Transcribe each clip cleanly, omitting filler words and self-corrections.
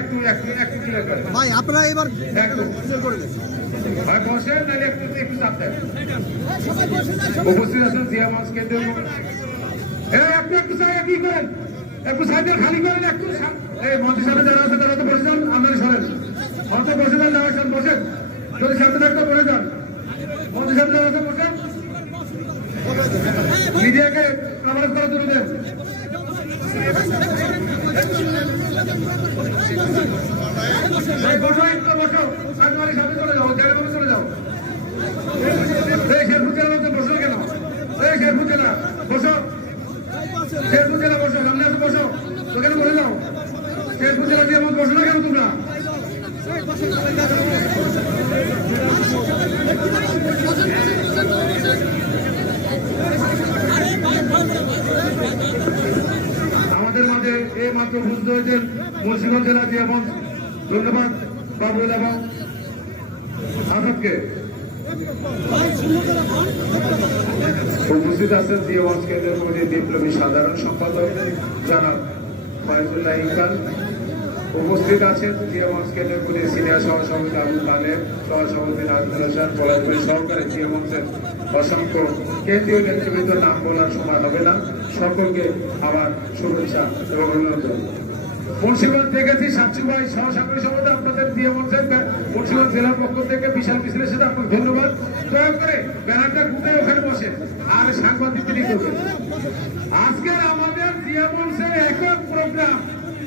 একটু একটু একটু ক্লিয়ার করেন ভাই আপনারা এবার একটু করে দেন ভাই বসেন নাহলে একটু একটু চাপ দেন উপস্থিত আছেন জিয়া মঞ্চ কেন্দ্র একটু একটু চাই কি করেন একটু সাইডে খালি করেন একটু এই মন্ত্রীর সাথে যারা আছে তারা তো বসে যান আপনারা সরেন অত বসে যান যারা আছেন বসেন যদি সামনে থাকতে বসে যান মন্ত্রীর সাথে যারা আছে বসেন মিডিয়াকে কভারেজ করার জন্য দেন বসো একটু বসো সামনে সামনে চলে যাও জায়গা চলে যাও শেরপুর জেলার মধ্যে বসো কেন শেরপুর জেলা বসো শেরপুর জেলা বসো সামনে আসো বসো ওখানে বসে যাও শেরপুর জেলা দিয়ে বসো না কেন তোমরা আমাদের মাঝে এই মাত্র বুঝতে হয়েছেন মুন্সিগঞ্জ জেলা দিয়ে ধন্যবাদ বাবুল এবং আসাদকে উপস্থিত আছেন জিয়াগঞ্জ কেন্দ্রের কমিটির বিপ্লবী সাধারণ সম্পাদক জনাব ফয়জুল্লাহ ইকবাল উপস্থিত আছেন জিয়াগঞ্জ কেন্দ্রের কমিটির সিনিয়র সহসভাপতি আবুল কালেম সহসভাপতি নাজমুল হাসান পলাশপুরের সহকারী জিয়াগঞ্জের অসংখ্য কেন্দ্রীয় নেতৃবৃন্দ নাম বলার সময় হবে না সকলকে আবার শুভেচ্ছা এবং অভিনন্দন মুন্সিগঞ্জ দেখেছি সাতচুবাই সহসাগরী সভাপতি আপনাদের জিয়াগঞ্জের মুন্সিগঞ্জ জেলার পক্ষ থেকে বিশাল মিছিলের সাথে আপনাকে ধন্যবাদ দয়া করে ব্যানারটা ঘুরে ওখানে বসেন আর সাংবাদিকদের করবেন আজকের আমাদের জিয়াগঞ্জের একক প্রোগ্রাম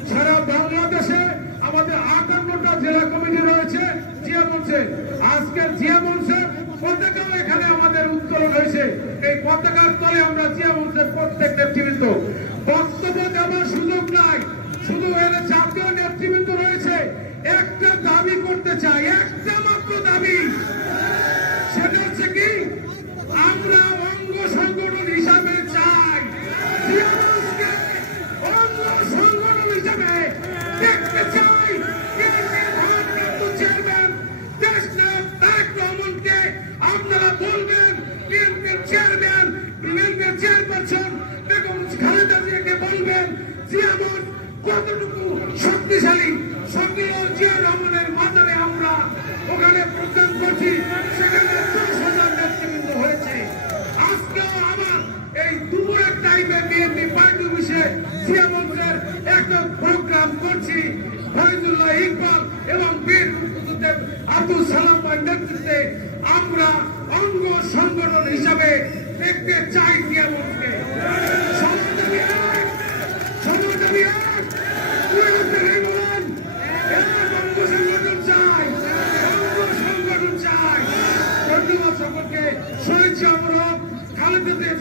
সারা বাংলাদেশে আমাদের 58টা জেলা কমিটি রয়েছে জিয়াগঞ্জে আজকের জিয়াগঞ্জে পতাকাও এখানে আমাদের উত্তোলন হয়েছে এই পতাকার তলে আমরা জিয়াগঞ্জের প্রত্যেক নেতৃবৃন্দ বক্তব্য দেওয়ার সুযোগ নাই শুধু এর জাতীয় নেতৃবৃন্দ রয়েছে একটা দাবি করতে চাই একটা মাত্র দাবি সেটা হচ্ছে কি আমরা অঙ্গ সংগঠন হিসাবে চাই জিয়াগঞ্জকে অঙ্গ সংগঠন হিসাবে দেখতে চাই ভারপ্রাপ্ত চেয়ারম্যান দেশনাথ তারেক রহমানকে আপনারা বলবেন বিএনপির চেয়ারম্যান বিএনপির চেয়ারপারসন বেগম খালেদা জিয়াকে বলবেন জিয়াগঞ্জ কতটুকু শক্তিশালী সক্রিয় জিয়া রহমানের মাজারে আমরা ওখানে প্রদান করছি সেখানে 10,000 নেতৃবৃন্দ হয়েছে আজকেও আমার এই দুপুরের টাইমে বিএনপি পার্টি অফিসে জিয়াগঞ্জের একটা প্রোগ্রাম করছি ফয়জুল্লাহ ইকবাল এবং বীর মুক্তিযোদ্ধা আব্দুল সালাম ভাইয়ের নেতৃত্বে আমরা অঙ্গ সংগঠন হিসাবে দেখতে চাই জিয়াগঞ্জকে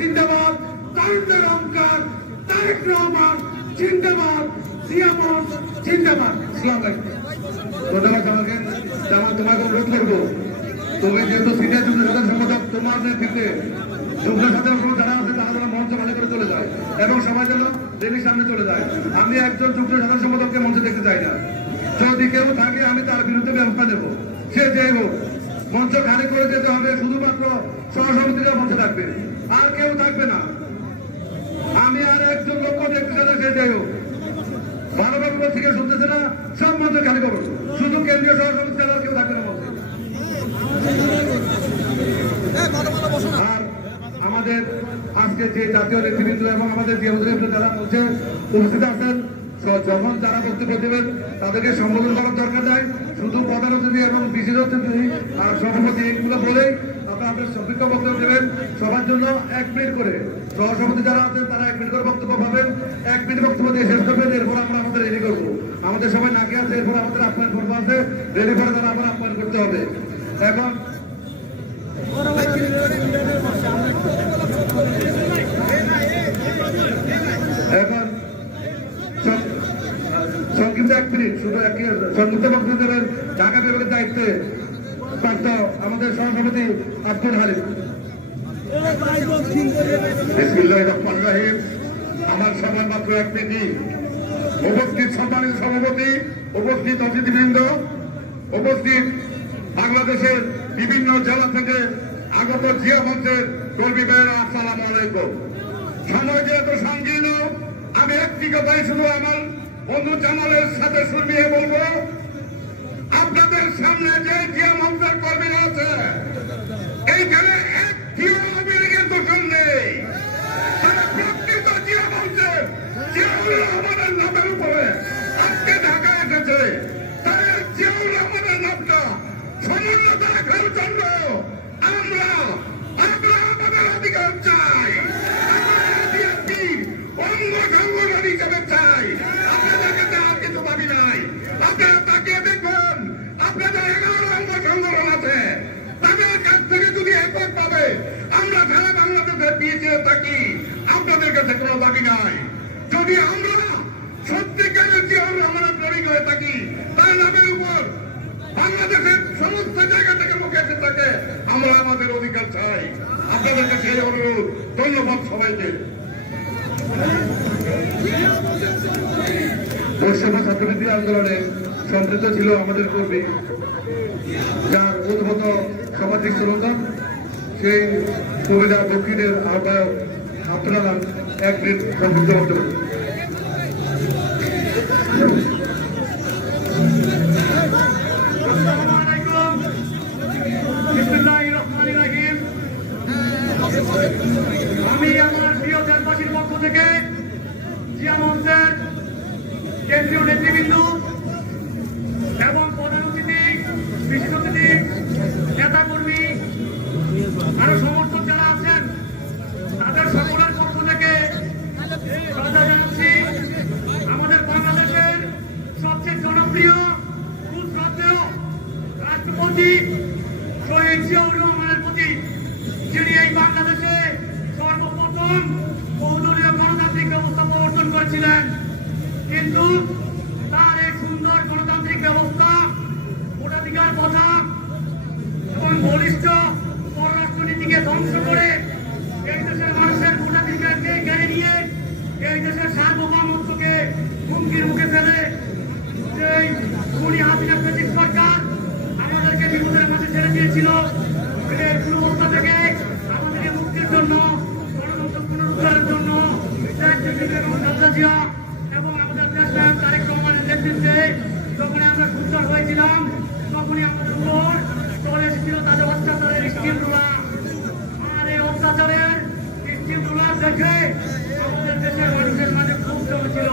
জিন্দাবাদ তারুণ্যের অহংকার তারেক রহমান জিন্দাবাদ জিয়াগঞ্জ জিন্দাবাদ ধন্যবাদ আমাকে তোমাকে অনুরোধ করবো তুমি যেহেতু সিনিয়র যুগ্ম সাধারণ সম্পাদক তোমার নেতৃত্বে যুগ্ম সাধারণ সম্পাদক যারা আছে তারা মঞ্চ ভালো করে চলে যায় এবং সবাই যেন রেলির সামনে চলে যায় আমি একজন যুগ্ম সাধারণ সম্পাদককে মঞ্চে দেখতে চাই না যদি কেউ থাকে আমি তার বিরুদ্ধে ব্যবস্থা নেব সে যাই হোক মঞ্চ খালি করে যেতে হবে শুধুমাত্র সহসভাপতিরা মঞ্চে থাকবে আর কেউ থাকবে না আমি আর একজন লোক দেখতে চাই না সে যাই হোক ভালোভাবে থেকে শুনতেছে না সব মঞ্চ খালি করবো শুধু কেন্দ্রীয় সহসভাপতি ছাড়া কেউ থাকবে না মঞ্চে আর আমাদের আজকে যে জাতীয় নেতৃবৃন্দ এবং আমাদের যারা মঞ্চে উপস্থিত আছেন যখন যারা বক্তব্য দেবেন তাদেরকে সম্বোধন করার দরকার নাই শুধু প্রধান অতিথি এবং বিশেষ অতিথি আর সভাপতি এইগুলো বলেই আপনারা আপনার সফিক্ষ বক্তব্য দেবেন সবার জন্য 1 মিনিট করে সহসভাপতি যারা আছেন তারা 1 মিনিট করে বক্তব্য পাবেন 1 মিনিট বক্তব্য দিয়ে শেষ করবেন এরপর আমরা আমাদের রেডি করবো আমাদের সবাই নাকি আছে এরপর আমাদের আপ্যায়ন করবো আছে রেডি করে তারা আবার আপ্যায়ন করতে হবে এখন এখন সংক্ষিপ্ত 1 মিনিট শুধু সংক্ষিপ্ত বক্তব্য দেবেন ঢাকা বিভাগের দায়িত্বে প্রাপ্ত আমাদের সহসভাপতি আব্দুল হালিম। বিসমিল্লাহির রহমানির রহিম। আমার সময় মাত্র 1 মিনিট। উপস্থিত সম্মানিত সভাপতি, উপস্থিত অতিথিবৃন্দ, উপস্থিত বাংলাদেশের বিভিন্ন জেলা থেকে আগত জিয়া মঞ্চের কর্মী ভাইয়েরা, আসসালামু আলাইকুম। সময় যেহেতু সংকীর্ণ, আমি একটি কথাই শুধু আমার বন্ধু জামালের সাথে শুনিয়ে বলবো, চেয়ে থাকি, আপনাদের কাছে কোনো দাবি নাই। যদি আমরা সত্যিকারের জিয়াউর রহমানের প্রেমিক হয়ে থাকি, তার নামের উপর বাংলাদেশের সমস্ত জায়গা থেকে লোক এসে থাকে, আমরা আমাদের অধিকার চাই। আপনাদের কাছে এই অনুরোধ। ধন্যবাদ সবাইকে। বৈষম্য ছাত্রবৃত্তি আন্দোলনে সম্পৃক্ত ছিল আমাদের কর্মী, যার উদ্ভূত সামাজিক স্লোগান, সেই কবিতা দক্ষিণের আহ্বায়ক আপনারা এক মিনিট সম্পৃক্ত করতে পারেন। আমি আমার প্রিয় দেশবাসীর পক্ষ থেকে জিয়া মঞ্চের কেন্দ্রীয় নেতৃবৃন্দ এবং প্রধান অতিথি, বিশেষ অতিথি, নেতাকর্মী, আরো সমর্থক যারা আছেন, তাদের সকলের পক্ষ থেকে শ্রদ্ধা জানাচ্ছি আমাদের বাংলাদেশের সবচেয়ে জনপ্রিয় সুশ্রদ্ধেয় রাষ্ট্রপতি শহীদ জিয়াউর রহমানের প্রতি, যিনি এই বাংলাদেশে সর্বপ্রথম বহুদলীয় গণতান্ত্রিক ব্যবস্থা প্রবর্তন করেছিলেন। কিন্তু তার এই সুন্দর গণতান্ত্রিক ব্যবস্থা, ভোটাধিকার কথা এবং বলিষ্ঠ পররাষ্ট্রনীতিকে ধ্বংস করে এই দেশের মানুষের ভোটাধিকারকে কেড়ে নিয়ে এই দেশের সার্বভৌমত্বকে হুমকির মুখে ফেলে সেই খুনি হাসিনা প্রেসিডেন্ট সরকার আমাদেরকে বিপদের মাঝে ছেড়ে দিয়েছিল। এর দুরবস্থা থেকে আমাদেরকে মুক্তির জন্য, গণতন্ত্র পুনরুদ্ধারের জন্য খালেদা জিয়া এবং আমাদের দেশ নায়ক তারেক রহমানের নেতৃত্বে যখনই আমরা সুন্দর হয়েছিলাম, তখনই আমাদের উপর চলে এসেছিল তাদের অত্যাচারের স্টিম রোলার। আর এই অত্যাচারের স্টিম রোলার দেখে আমাদের দেশের মানুষের মাঝে ক্ষোভ জমেছিল।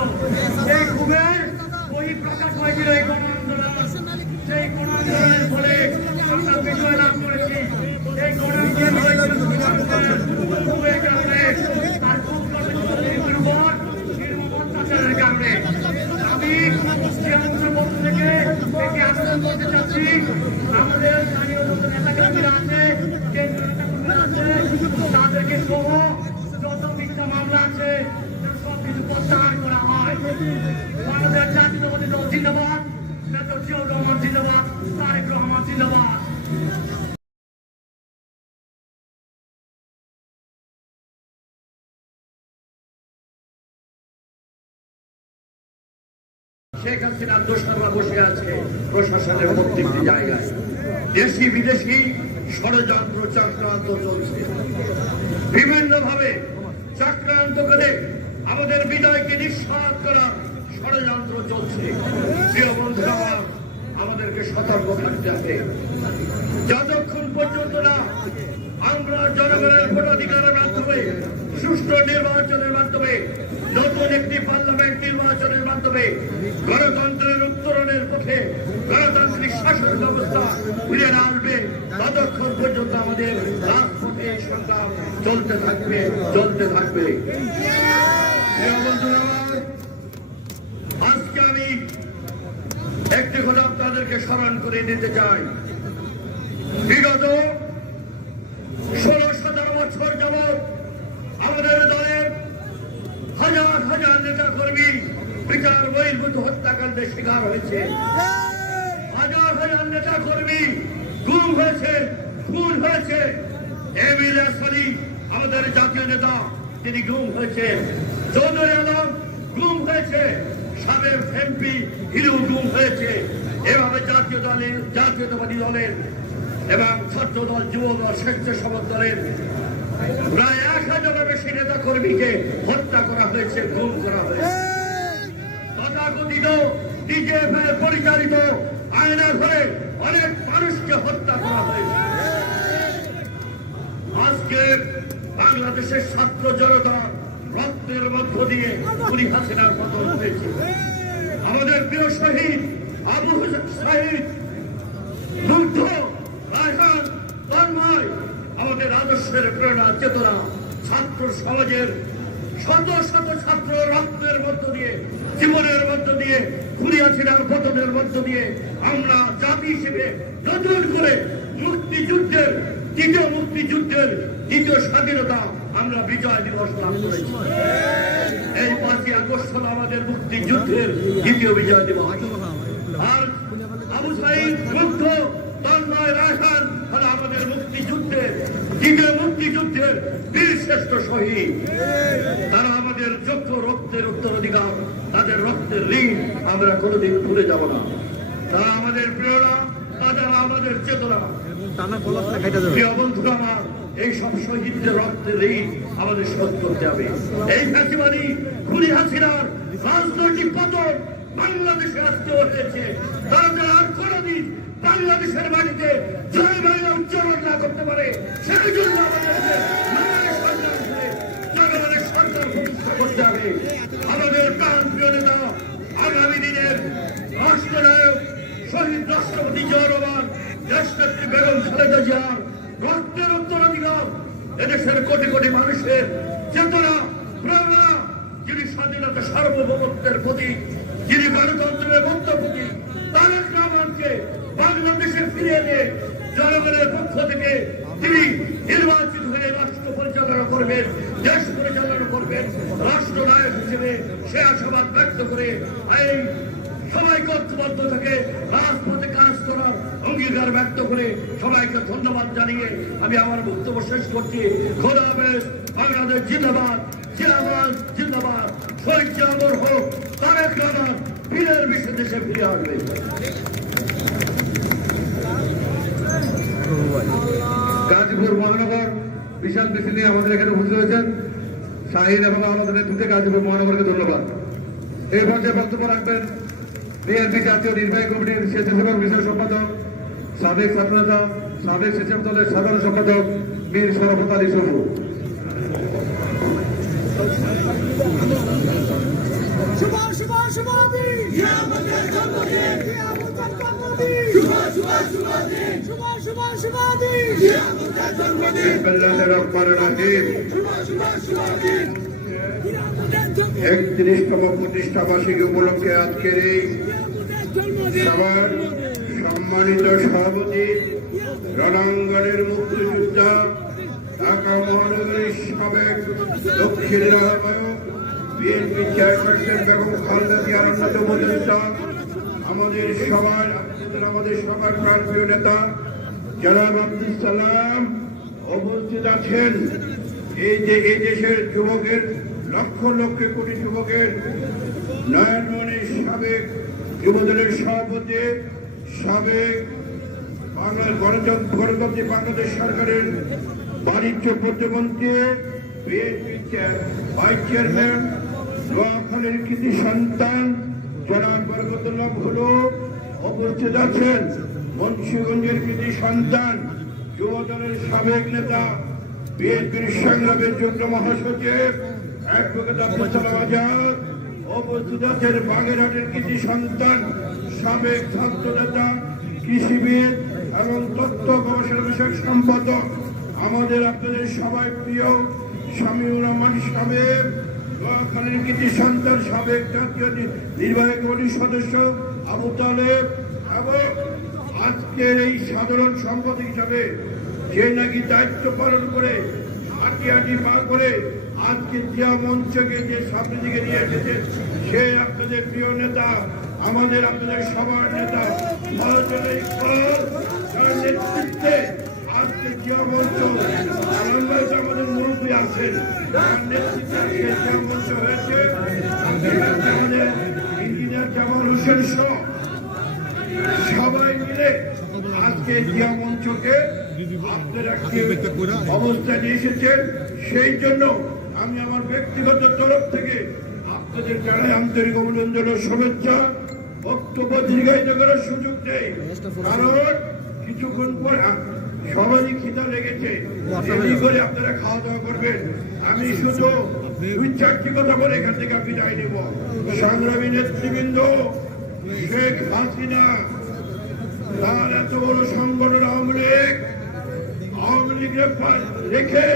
সেই ক্ষোভের বহিঃপ্রকাশ হয়েছিল এই গণ আন্দোলন। সেই গণ আন্দোলনের ফলে আমরা বিজয় লাভ করেছি। এই গণ আন্দোলন হয়েছিল ক্ষোভের কারণে, আর ক্ষোভ কর্মসূচির উপর নির্মম অত্যাচারের কারণে। আমি যে অংশ পক্ষ থেকে একে আবেদন করতে চাচ্ছি, আমাদের স্থানীয় যত নেতাকর্মীরা আছে, কেন্দ্রীয় নেতাকর্মীরা আছে, তাদেরকে সহ যত মিথ্যা মামলা আছে সব কিছু প্রত্যাহার করা হয়। বাংলাদেশ জাতীয়তাবাদী দল জিন্দাবাদ, ডক্টর জিয়াউর রহমান জিন্দাবাদ, তারেক রহমান জিন্দাবাদ। শেখ হাসিনার দোসররা বসে আছে প্রশাসনের প্রত্যেকটি জায়গায়। দেশি বিদেশি ষড়যন্ত্র চক্রান্ত চলছে, বিভিন্ন ভাবে চক্রান্ত করে আমাদের বিজয়কে নিঃস্বাত করার ষড়যন্ত্র চলছে। প্রিয় বন্ধুরা, আমাদেরকে সতর্ক থাকতে হবে। যতক্ষণ পর্যন্ত না আমরা জনগণের ভোটাধিকারের মাধ্যমে, সুষ্ঠু নির্বাচনের মাধ্যমে, নতুন একটি পার্লামেন্ট নির্বাচনের মাধ্যমে গণতন্ত্রের উত্তরণের পথে গণতান্ত্রিক শাসন ব্যবস্থা ফিরে আসবে, ততক্ষণ পর্যন্ত আমাদের রাজপথে সংগ্রাম চলতে থাকবে, চলতে থাকবে। আজকে আমি একটি কথা আপনাদেরকে স্মরণ করে দিতে চাই। বিগত 16-17 বছর যাবৎ আমাদের দলের হাজার হাজার নেতা কর্মী বিচার বহির্ভূত হত্যাকাণ্ডের শিকার হয়েছে। হাজার হাজার নেতা কর্মী গুম হয়েছে, খুন হয়েছে। এমএলএস আলী আমাদের জাতীয় নেতা, তিনি গুম হয়েছে। চৌধুরী আলম গুম হয়েছে। সাবেক এমপি হিরু গুম হয়েছে। এভাবে জাতীয়তাবাদী দলের এবং ছাত্র দল, যুব দল, স্বেচ্ছাসেবক দলের প্রায় 1000-এর বেশি নেতা কর্মীকে হত্যা করা হয়েছে, গুম করা হয়েছে। তথাকথিত ডিজিএফআই পরিচালিত আয়না ঘরে অনেক মানুষকে হত্যা করা হয়েছে। আজকে বাংলাদেশের ছাত্র জনতা রক্তের মধ্য দিয়ে খুনি হাসিনার পতন হয়েছে। আমাদের প্রিয় শহীদ আবু সাঈদ, মুগ্ধ, রায়হান, তন্ময়, আমাদের আদর্শের প্রেরণা, চেতনা, ছাত্র সমাজের শত শত ছাত্র রক্তের মধ্য দিয়ে, জীবনের মধ্য দিয়ে, খুনি হাসিনার পতনের মধ্য দিয়ে আমরা জাতি হিসেবে নতুন করে মুক্তিযুদ্ধের, দ্বিতীয় স্বাধীনতা আমরা বিজয় দিবস লাভ করেছি। এই 5ই আগস্ট হলো আমাদের মুক্তিযুদ্ধের দ্বিতীয় বিজয় দিবস। আর আবু সাঈদ মুগ্ধ তন্ময় রায়হান হলো আমাদের মুক্তিযুদ্ধের দ্বিতীয় মুক্তিযুদ্ধের বীরশ্রেষ্ঠ শহীদ। তারা আমাদের যোগ্য রক্তের উত্তরাধিকার, তাদের রক্তের ঋণ আমরা কোনোদিন ভুলে যাব না। তারা আমাদের প্রেরণা, তারা আমাদের চেতনা। প্রিয় বন্ধুরা আমার, এই সব শহীদদের রক্তের ঋণ আমাদের শোধ করতে হবে। এই ফ্যাসিবাদী খুনি হাসিনার রাজনৈতিক পতন বাংলাদেশে আসতে হয়েছে। তারা যারা আর কোনোদিন বাংলাদেশের মাটিতে জয় বাংলা উচ্চারণ না করতে পারে, সেই জন্য আমাদেরকে জনগণের সরকার প্রতিষ্ঠা করতে হবে। আমাদের প্রাণ প্রিয় নেতা, আগামী দিনের রাষ্ট্রনায়ক শহীদ রাষ্ট্রপতি জিয়া রহমান, দেশনেত্রী বেগম খালেদা জিয়ার রক্তের উত্তরাধিকার, এদেশের কোটি কোটি মানুষের চেতনা, প্রেরণা, যিনি স্বাধীনতা সার্বভৌমত্বের প্রতীক, যিনি গণতন্ত্রের মুক্ত প্রতীক, তারেক রহমানকে বাংলাদেশে ফিরিয়ে দিয়ে জনগণের পক্ষ থেকে তিনি নির্বাচিত হয়ে রাষ্ট্র পরিচালনা করবেন, দেশ পরিচালনা করবেন। রাষ্ট্রনায়ক হিসেবে সে আশাবাদ ব্যক্ত করে এই সবাইকে ঐক্যবদ্ধ থেকে রাজপথে কাজ করার অঙ্গীকার ব্যক্ত করে সবাইকে ধন্যবাদ জানিয়ে আমি আমার বক্তব্য শেষ করছি। খোদা হাফেজ। বাংলাদেশ জিন্দাবাদ, জিয়াবাদ জিন্দাবাদ, শহীদ জিয়ামর হোক, তারেক রহমান বীরের বিশ্বে দেশে ফিরে আসবে। গাজীপুর মহানগর বিশাল মিছিল নিয়ে আমাদের এখানে উপস্থিত হয়েছেন শাহিন এবং আমাদের নেতৃত্বে গাজীপুর মহানগরকে ধন্যবাদ। এই পর্যায়ে বক্তব্য রাখবেন বিএনপি জাতীয় নির্বাহী কমিটির স্বেচ্ছাসেবক বিষয় সম্পাদক, সাবেক ছাত্রনেতা, সাবেক স্বেচ্ছাসেবক দলের সাধারণ সম্পাদক বীর শরাফত আলী সফু। বিসমিল্লাহির রহমানির রহিম। 31তম প্রতিষ্ঠা বার্ষিকী উপলক্ষে আজকের এই সভার সম্মানিত সভাপতি, রণাঙ্গনের মুক্তিযোদ্ধা, ঢাকা মহানগরীর সাবেক দক্ষিণ আহ্বায়ক, বিএনপি চেয়ারপারসন বেগম খালেদা জিয়ার অন্যতম নেতা, আমাদের সবার প্রাণপ্রিয় নেতা জনাব আব্দুল সালাম উপস্থিত আছেন। এই যে এই দেশের যুবকের লক্ষ লক্ষ কোটি যুবকের নয়নমণির সাবেক যুবদলের সভাপতি, সাবেক গণতান্ত্রিক বাংলাদেশ সরকারের বাণিজ্য প্রতিমন্ত্রী, বিএনপি ভাইস চেয়ারম্যান, নোয়াখালীর কৃতি সন্তান জনাব বরকতুল্লাহ ভুলু উপস্থিত আছেন। মুন্সিগঞ্জের কৃতি সন্তান, যুবদলের সাবেক নেতা, বিএনপির সংগ্রামের যুগ্ম মহাসচিব অ্যাডভোকেট আব্দুল সালাম আজাদ উপস্থিত আছেন। বাগেরহাটের কৃতি সন্তান, সাবেক ছাত্র নেতা, কৃষিবিদ এবং তথ্য গবেষণা বিষয়ক সম্পাদক, আমাদের আপনাদের সবাই প্রিয় শামীউর রহমান সাহেব, নোয়াখালীর কৃতি সন্তান, সাবেক জাতীয় নির্বাহী কমিটির সদস্য আবু তালেব, এবং আজকের এই সাধারণ সম্পাদক হিসাবে যে নাকি দায়িত্ব পালন করে হাঁটি হাঁটি পা করে আজকে জিয়া মঞ্চকে যে সামনের দিকে নিয়ে এসেছে, সে আপনাদের প্রিয় নেতা, আমাদের আপনাদের সবার নেতা মহাজন ইকবাল, যার নেতৃত্বে আজকে জিয়া মঞ্চ আমাদের মুরব্বী আছেন, তার নেতৃত্বে জিয়া মঞ্চ হয়েছে। আমাদের ইঞ্জিনিয়ার জামাল হোসেন সহ সবাই মিলে আজকে জিয়া মঞ্চকে আপনার একটি অবস্থা নিয়ে এসেছেন। সেই জন্য আমি আমার ব্যক্তিগত তরফ থেকে আপনাদের জানাই আন্তরিক অভিনন্দন ও শুভেচ্ছা। বক্তব্য দীর্ঘায়িত করার সুযোগ নেই, কারণ কিছুক্ষণ পর সবারই খিদা লেগেছে, দেরি করে আপনারা খাওয়া দাওয়া করবেন। আমি শুধু দুই চারটি কথা বলে এখান থেকে বিদায় নেব। সংগ্রামী নেতৃবৃন্দ, শেখ হাসিনা তার এত বড় সংগঠন আওয়ামী লীগের রেখে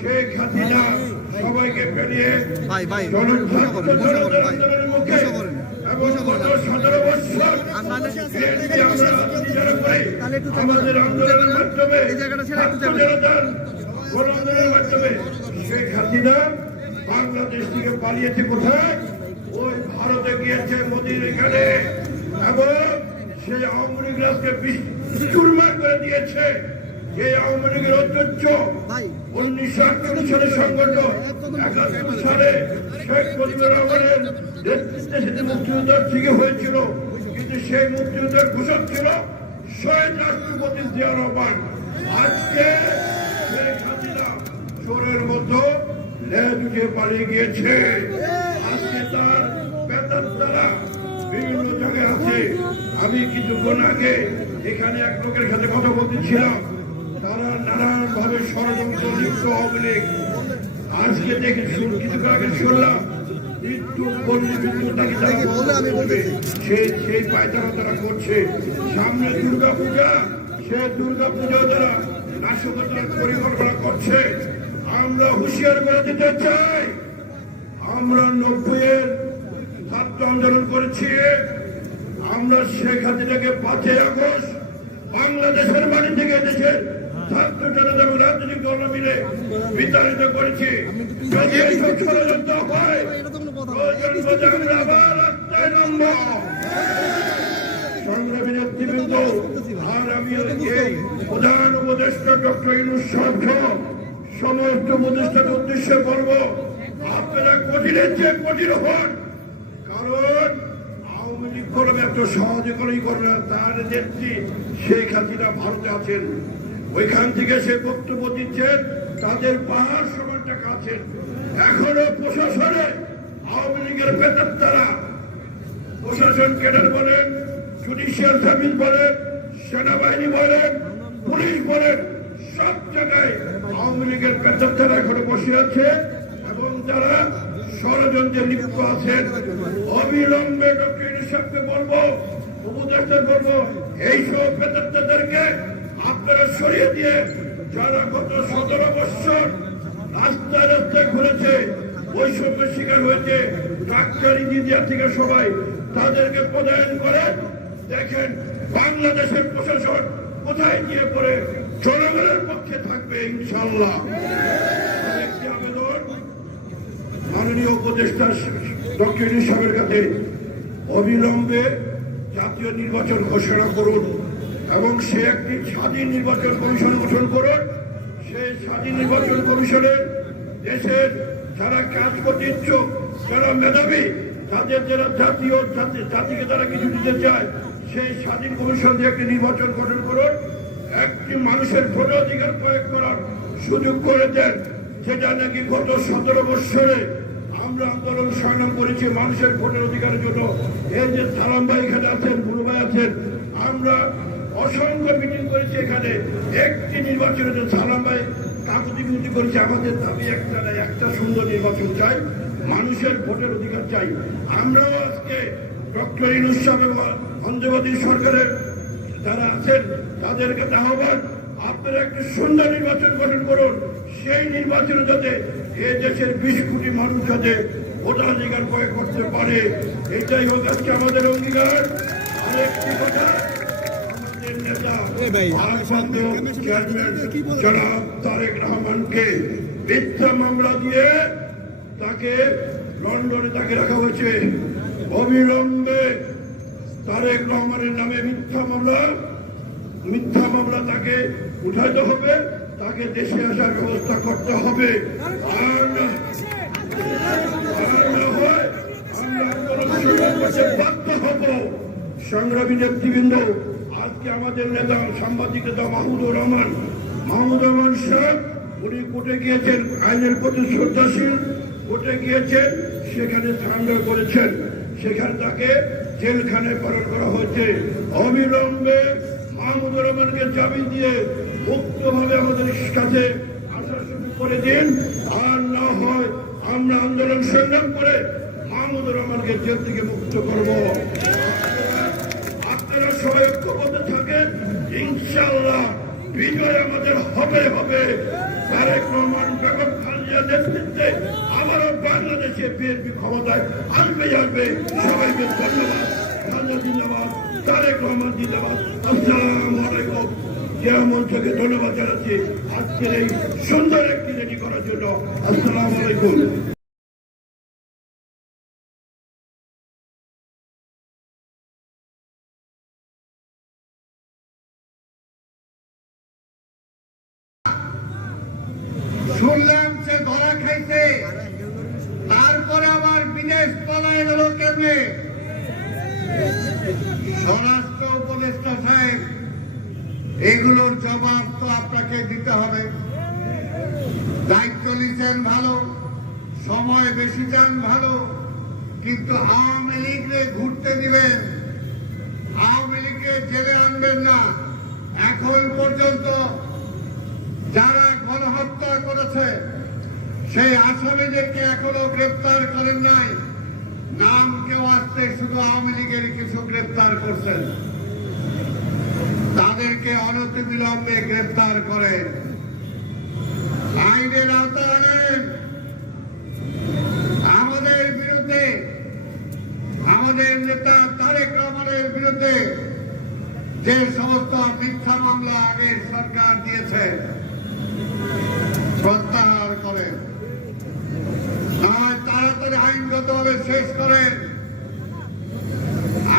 শেখ হাসিনা সবাইকে পেরিয়ে আন্দোলনের মুখে এবং গত 17 বছর আমাদের আন্দোলনের মাধ্যমে আন্দোলনের মাধ্যমে শেখ হাসিনা বাংলাদেশ থেকে পালিয়েছে কোথায়? ওই ভারতে গিয়েছে মোদির এখানে, এবং সেই আওয়ামী লীগ রাজকে চুরমার করে দিয়েছে। যে আওয়ামী লীগের ঐতিহ্য 1948 সালে সংগঠন, 71 সালে শেখ মুজিবুর রহমানের নেতৃত্বে সেটি মুক্তিযুদ্ধের থেকে হয়েছিল, কিন্তু সেই মুক্তিযুদ্ধের ঘোষক ছিল শহীদ রাষ্ট্রপতি জিয়া রহমান। আজকে শেখ হাসিনা চোরের মতো লেজ উঠে পালিয়ে গিয়েছে। আজকে তার বেতন দ্বারা বিভিন্ন জায়গায় আছে। আমি কিছুক্ষণ আগে এখানে এক লোকের সাথে কথা বলতেছিলাম, তারা নানান ভাবে ষড়যন্ত্র লিপ্ত আওয়ামী লীগ। আজকে দেখে কিছুক্ষণ আগে শুনলাম মৃত্যু বললে মৃত্যুটাকে তারা বলবে, সেই পায়তারা তারা করছে। সামনে দুর্গা পূজা, সে দুর্গা পূজা তারা নাশকতার পরিকল্পনা করছে। আমরা হুঁশিয়ার করে দিতে চাই, আমরা 90-এর ছাত্র আন্দোলন করেছি। আমরা শেখ হাসিনাকে 5 আগস্ট বাংলাদেশের মাটি থেকে দেশের ছাত্র জনতা এবং রাজনৈতিক দল মিলে বিতাড়িত করেছি। যদি এইসব ষড়যন্ত্র হয়, প্রয়োজন বোধে আমরা আবার রাস্তায় নামব। সংগ্রামী নেতৃবৃন্দ, আর আমি এই প্রধান উপদেষ্টা ডক্টর ইউনূস সাহেবকে সমস্ত উপদেষ্টার উদ্দেশ্যে বলবো, আপনারা কঠিনের চেয়ে কঠিন হন। কারণ আওয়ামী লীগ করবে এত সহজে করেই করবে না। তার নেত্রী শেখ হাসিনা ভারতে আছেন, ওইখান থেকে সে বক্তব্য দিচ্ছেন, তাদের পাহাড় সমান টাকা আছেন। এখনো প্রশাসনে আওয়ামী লীগের বেতন তারা, প্রশাসন ক্যাডার বলেন, জুডিশিয়াল সার্ভিস বলেন, সেনাবাহিনী বলেন, পুলিশ বলেন, সব জায়গায় আওয়ামী লীগের বেতন তারা এখনো বসে আছে এবং যারা ষড়যন্ত্রে লিপ্ত আছেন। অবিলম্বে ডক্টর ইউনূস সাহেবকে বলবো, উপদেষ্টা বলবো, এইসব বেতনদারদেরকে আপনারা সরিয়ে দিয়ে, যারা গত 17 বছর রাস্তায় রাস্তায় ঘুরেছে, বৈষম্যের শিকার হয়েছে, ডাক্তার ইঞ্জিনিয়ার থেকে সবাই, তাদেরকে পদায়ন করেন। দেখেন বাংলাদেশের প্রশাসন কোথায় গিয়ে পড়ে জনগণের পক্ষে থাকবে ইনশাল্লাহ। একটি আবেদন মাননীয় উপদেষ্টা ডক্টর ইউনূস সাহেবের কাছে, অবিলম্বে জাতীয় নির্বাচন ঘোষণা করুন এবং সে একটি স্বাধীন নির্বাচন কমিশন গঠন করুন। সেই স্বাধীন নির্বাচন কমিশনের দেশের যারা কাজ করতে ইচ্ছুক, যারা মেধাবী, তাদের যারা জাতিকে তারা কিছু দিতে চায়, সেই স্বাধীন কমিশন দিয়ে একটি নির্বাচন গঠন করুন। একটি মানুষের ভোট অধিকার প্রয়োগ করার সুযোগ করে দেন, যেটা নাকি গত 17 বছরে আমরা আন্দোলন সংগ্রাম করেছি মানুষের ভোটের অধিকারের জন্য। এই যে সালাম ভাই এখানে আছেন, বুড়ো ভাই আছেন, আমরা অসংখ্য মিটিং করেছি এখানে। একটি নির্বাচনে সালাম ভাই কাকুতি মিনতি করেছে, আমাদের দাবি একটা নাই, একটা সুন্দর নির্বাচন চাই, মানুষের ভোটের অধিকার চাই। আমরাও আজকে ডক্টর ইউনূস সাহেব এবং অন্তর্বর্তী সরকারের যারা আছেন তাদেরকে আহ্বান, আপনারা একটি সুন্দর নির্বাচন গঠন করুন। সেই নির্বাচনে যাতে এই দেশের 20 কোটি মানুষ যাতে ভোটাধিকার প্রয়োগ করতে পারে, এটাই হোক আজকে আমাদের অঙ্গীকার। আরেকটি কথা, আমাদের নেতা ভারপ্রাপ্ত চেয়ারম্যান জনাব তারেক রহমানকে মিথ্যা মামলা দিয়ে তাকে লন্ডনে তাকে রাখা হয়েছে। অবিলম্বে তারেক রহমানের নামে মিথ্যা মামলা তাকে উঠাইতে হবে, তাকে দেশে আসার ব্যবস্থা করতে হবে। আর না হয় আমরা আন্দোলন করতে বাধ্য হব। সংগ্রামী নেতৃবৃন্দ, আজকে আমাদের নেতা সাংবাদিক নেতা মাহমুদুর রহমান সাহেব, উনি কোর্টে গিয়েছেন, আইনের প্রতি শ্রদ্ধাশীল, কোর্টে গিয়েছেন, সেখানে সারেন্ডার করেছেন, সেখানে তাকে জেলখানায় প্রেরণ করা হয়েছে। অবিলম্বে মাহমুদুর রহমানকে জামিন দিয়ে মুক্তভাবে আমাদের কাছে আসার সুযোগ করে দিন। আর না হয় আমরা আন্দোলন সংগ্রাম করে মাহমুদুর রহমানকে জেল থেকে মুক্ত করব। আপনারা সবাই ঐক্যবদ্ধ থাকেন, ইনশাআল্লাহ বিজয় আমাদের হবে। তারেক রহমান বেগম খালেদার নেতৃত্বে আবারও বাংলাদেশে বিএনপি ক্ষমতায় আসবে। সবাইকে ধন্যবাদ। তারেক রহমান জিন্দাবাদ। আসসালামু আলাইকুম। ক্রীড়া মঞ্চকে ধন্যবাদ জানাচ্ছি আজকের এই সুন্দর একটি রেডি করার জন্য। আসসালামু আলাইকুম। শুনলাম সে ধরা খাইছে, তারপরে আবার বিদেশ পালায় গেল কেমনে? স্বরাষ্ট্র উপদেষ্টা সাহেব, এগুলোর জবাব তো আপনাকে দিতে হবে। দায়িত্ব নিচ্ছেন ভালো, সময় বেশি চান ভালো, কিন্তু আওয়ামী লীগকে ঘুরতে দিবেন, আওয়ামী লীগকে জেলে আনবেন না। এখন পর্যন্ত যারা গণহত্যা করেছে সেই আসামিদেরকে এখনো গ্রেপ্তার করেন নাই। নাম কেউ আসতে শুধু আওয়ামী লীগের কিছু গ্রেপ্তার করছেন, তাদেরকে অনতিবিলম্বে গ্রেপ্তার করেন, আইনের আওতায় আনেন। আমাদের বিরুদ্ধে, আমাদের নেতা তারেক রহমানের বিরুদ্ধে যে সমস্ত মিথ্যা মামলা আগের সরকার দিয়েছে প্রত্যাহার করেন, তাড়াতাড়ি আইনগতভাবে শেষ করেন।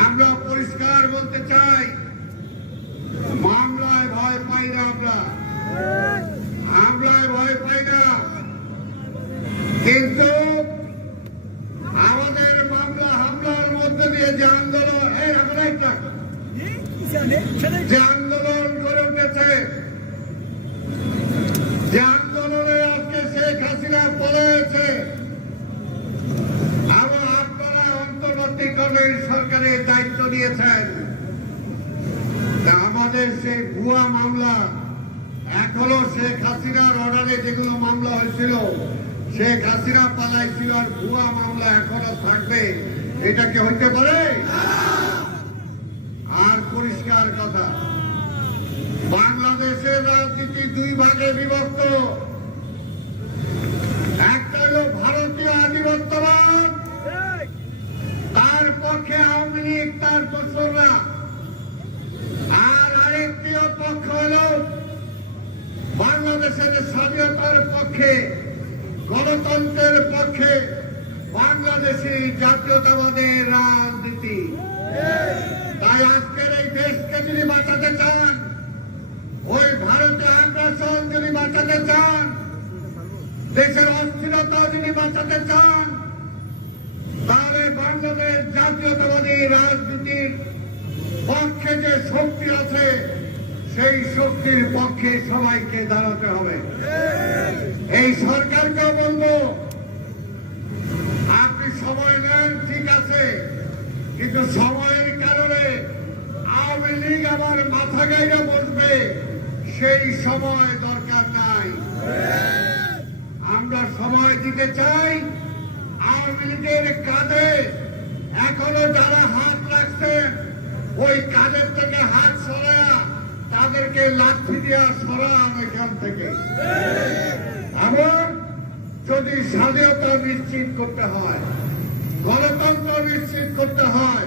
আমরা পরিষ্কার বলতে চাই, মামলায় ভয় পাই না, আমরা হামলায় ভয় পাই না, কিন্তু আমাদের মামলা হামলার মধ্যে দিয়ে যে আন্দোলন, যে আন্দোলন গড়ে উঠেছে, যে আন্দোলনে আজকে শেখ হাসিনা পড়েছে, এবং আপনারা অন্তর্বর্তীকালীন সরকারের দায়িত্ব নিয়েছেন, আমাদের সেই ভুয়া মামলা এখনো শেখ হাসিনার অর্ডারে যেগুলো মামলা হয়েছিল, শেখ হাসিনা পালাইছিল আর ভুয়া মামলা এখনো থাকবে, এটা কি হইতে পারে? আর পরিষ্কার কথা, বাংলাদেশের রাজনীতি দুই ভাগে বিভক্ত। একটা হল ভারতীয় আধিপত্যবাদ, তার পক্ষে আওয়ামী লীগ তার দোসররা, আর আরেকটি পক্ষ হল বাংলাদেশের স্বাধীনতার পক্ষে, গণতন্ত্রের পক্ষে বাংলাদেশি জাতীয়তাবাদের রাজনীতি। তাই আজকের এই দেশকে যদি বাঁচাতে চান, ওই ভারতীয় আগ্রাসন যদি বাঁচাতে চান, দেশের অস্থিরতা যদি বাঁচাতে চান, তাহলে বাংলাদেশ জাতীয়তাবাদী রাজনীতির পক্ষে যে শক্তি আছে, সেই শক্তির পক্ষে সবাইকে দাঁড়াতে হবে। এই সরকারকেও বলবো, আপনি সময় নেন ঠিক আছে, কিন্তু সময়ের কারণে আওয়ামী লীগ আমার মাথা গাইরা বসবে, সেই সময় দরকার নাই। আমরা সময় দিতে চাই আওয়ামী লীগের কাঁধে এখনো যারা হাত রাখছেন, ওই কাঁধের থেকে হাত সরায়া তাদেরকে লাঠি দিয়া সরান এখান থেকে। এবং যদি স্বাধীনতা নিশ্চিত করতে হয়, গণতন্ত্র নিশ্চিত করতে হয়,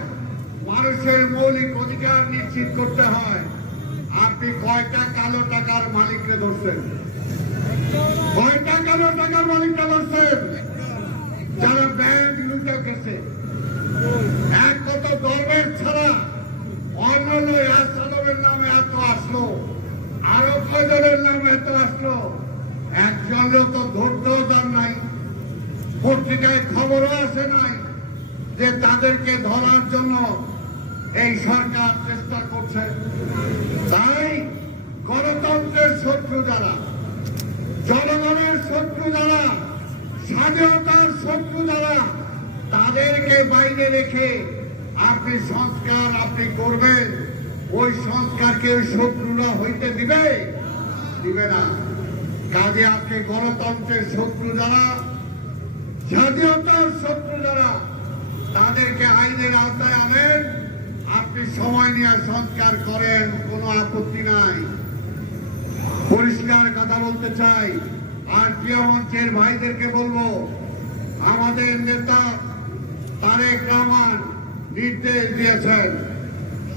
মানুষের মৌলিক অধিকার নিশ্চিত করতে হয়, আপনি কয়টা কালো টাকার মালিককে ধরছেন? কয়টা কালো টাকার মালিককে ধরছেন? যারা ব্যাংক লুটে গেছে। এক কত গর্বের ছাড়া অন্যান্য রাজসাধবের নামে এত আসলো, আরো কয়জনের নামে এত আসলো, একজন লোক তো ধরতেও দান নাই, পত্রিকায় খবরও আসে নাই যে তাদেরকে ধরার জন্য এই সরকার চেষ্টা করছে। তাই গণতন্ত্রের শত্রু যারা, জনগণের শত্রু যারা, স্বাধীনতার শত্রু যারা, তাদেরকে বাইরে রেখে আপনি সংস্কার আপনি করবেন, ওই সংস্কারকে ওই শত্রুরা হইতে দিবে? দিবে না। কাজে আপনি গণতন্ত্রের শত্রু যারা, স্বাধীনতার শত্রু যারা, তাদেরকে আইনের আওতায় আনেন, আপনি সময় নিয়ে সংস্কার করেন, কোনো আপত্তি নাই। পরিষ্কার কথা বলতে চাই। আর ক্রীড়া মঞ্চের ভাইদেরকে বলবো, আমাদের নেতা তারেক রহমান নির্দেশ দিয়েছেন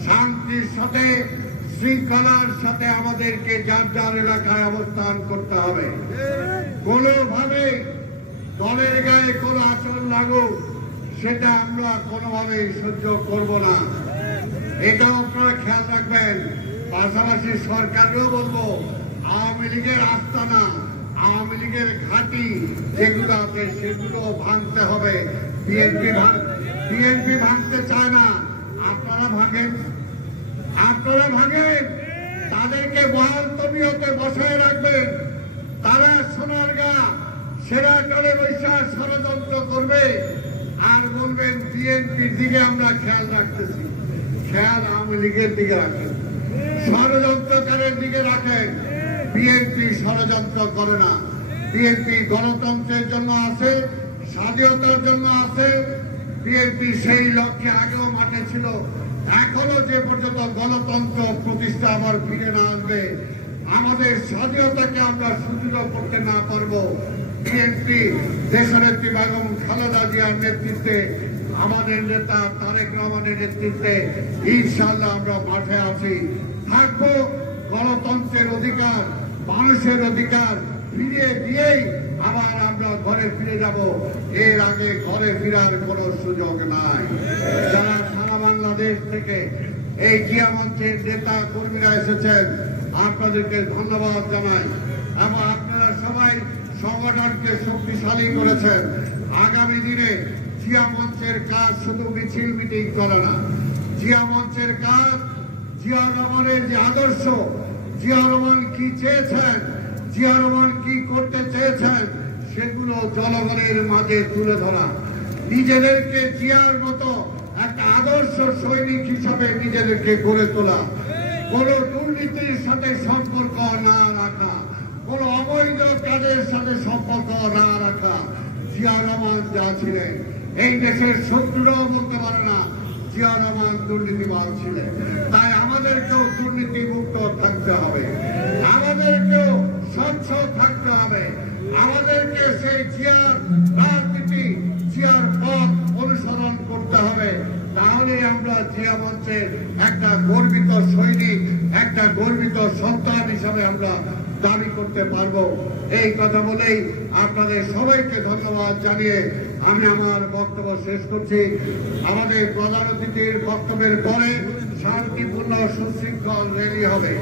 শান্তির সাথে শৃঙ্খলার সাথে আমাদেরকে যার যার এলাকায় অবস্থান করতে হবে। কোনোভাবে দলের গায়ে কোনো আচরণ লাগুক সেটা আমরা কোনোভাবেই সহ্য করব না, এটাও আপনারা খেয়াল রাখবেন। পাশাপাশি সরকারকেও বলবো, আওয়ামী লীগের আস্তানা, আওয়ামী লীগের ঘাঁটি যেগুলো আছে সেগুলো ভাঙতে হবে। বিএনপি ভাঙতে চায় না, আপনারা ভাঙেন, আপনারা ভাঙেন, তাদেরকে বহাল তবিয়তে বসায় রাখবেন। তারা সোনারগাঁ সেরাটলে বৈশাখ ষড়যন্ত্র করবে আর বলবেন বিএনপির দিকে আমরা খেয়াল রাখতেছি। খেয়াল আওয়ামী লীগের দিকে রাখেন, ষড়যন্ত্রকারের দিকে রাখেন। বিএনপি ষড়যন্ত্র করে না, বিএনপি গণতন্ত্রের জন্য আছে, স্বাধীনতার জন্য আছে। বিএনপি সেই লক্ষ্যে আগেও মাঠে ছিল, এখনো যে পর্যন্ত গণতন্ত্র প্রতিষ্ঠা আবার ফিরে না আসবে, আমাদের স্বাধীনতাকে আমরা সুদৃঢ় করতে না পারবো, বিএনপি দেশনেত্রী বেগম খালেদা জিয়ার নেতৃত্বে, আমাদের নেতা তারেক রহমানের নেতৃত্বে ইনশাআল্লাহ আমরা মাঠে আছি, থাকবো। গণতন্ত্রের অধিকার, মানুষের অধিকার ফিরিয়ে দিয়েই আবার আমরা ঘরে ফিরে যাব। এর আগে ঘরে ফেরার কোনো সুযোগ নাই। যারা সারা বাংলাদেশ থেকে এই জিয়া মঞ্চের নেতা কর্মীরা এসেছেন, আপনাদেরকে ধন্যবাদ জানাই। এবং আপনারা সবাই সংগঠনকে শক্তিশালী করেছেন। আগামী দিনে জিয়া মঞ্চের কাজ শুধু মিছিল মিটিং করে না, জিয়া মঞ্চের কাজ জিয়া রহমানের যে আদর্শ, জিয়া রহমান কি চেয়েছেন, জিয়া রহমান কি করতে চেয়েছেন, সেগুলো জনগণের মাঝে তুলে ধরা, নিজেদেরকে জিয়ার মতো একটা আদর্শ সৈনিক হিসাবে নিজেদেরকে গড়ে তোলা, কোন দুর্নীতির সাথে সম্পর্ক না রাখা, কোন অবৈধ কাজের সাথে সম্পর্ক না রাখা। জিয়া রহমান যা ছিলেন, এই দেশের শত্রুরাও বলতে পারে না জিয়া রহমান দুর্নীতিবাদ ছিলেন। তাই আমাদেরকেও দুর্নীতি মুক্ত থাকতে হবে, আমাদেরকেও স্বচ্ছ থাকতে হবে, আমাদেরকে সেই জিয়ার রাজনীতি, জিয়ার পথ অনুসরণ করতে হবে। তাহলে আমরা জিয়া মঞ্চের একটা গর্বিত সৈনিক, একটা গর্বিত সন্তান হিসাবে আমরা দাবি করতে পারবো। এই কথা বলেই আপনাদের সবাইকে ধন্যবাদ জানিয়ে আমি আমার বক্তব্য শেষ করছি। আমাদের প্রধান অতিথির বক্তব্যের পরে শান্তিপূর্ণ সুশৃঙ্খল র্যালি হবে।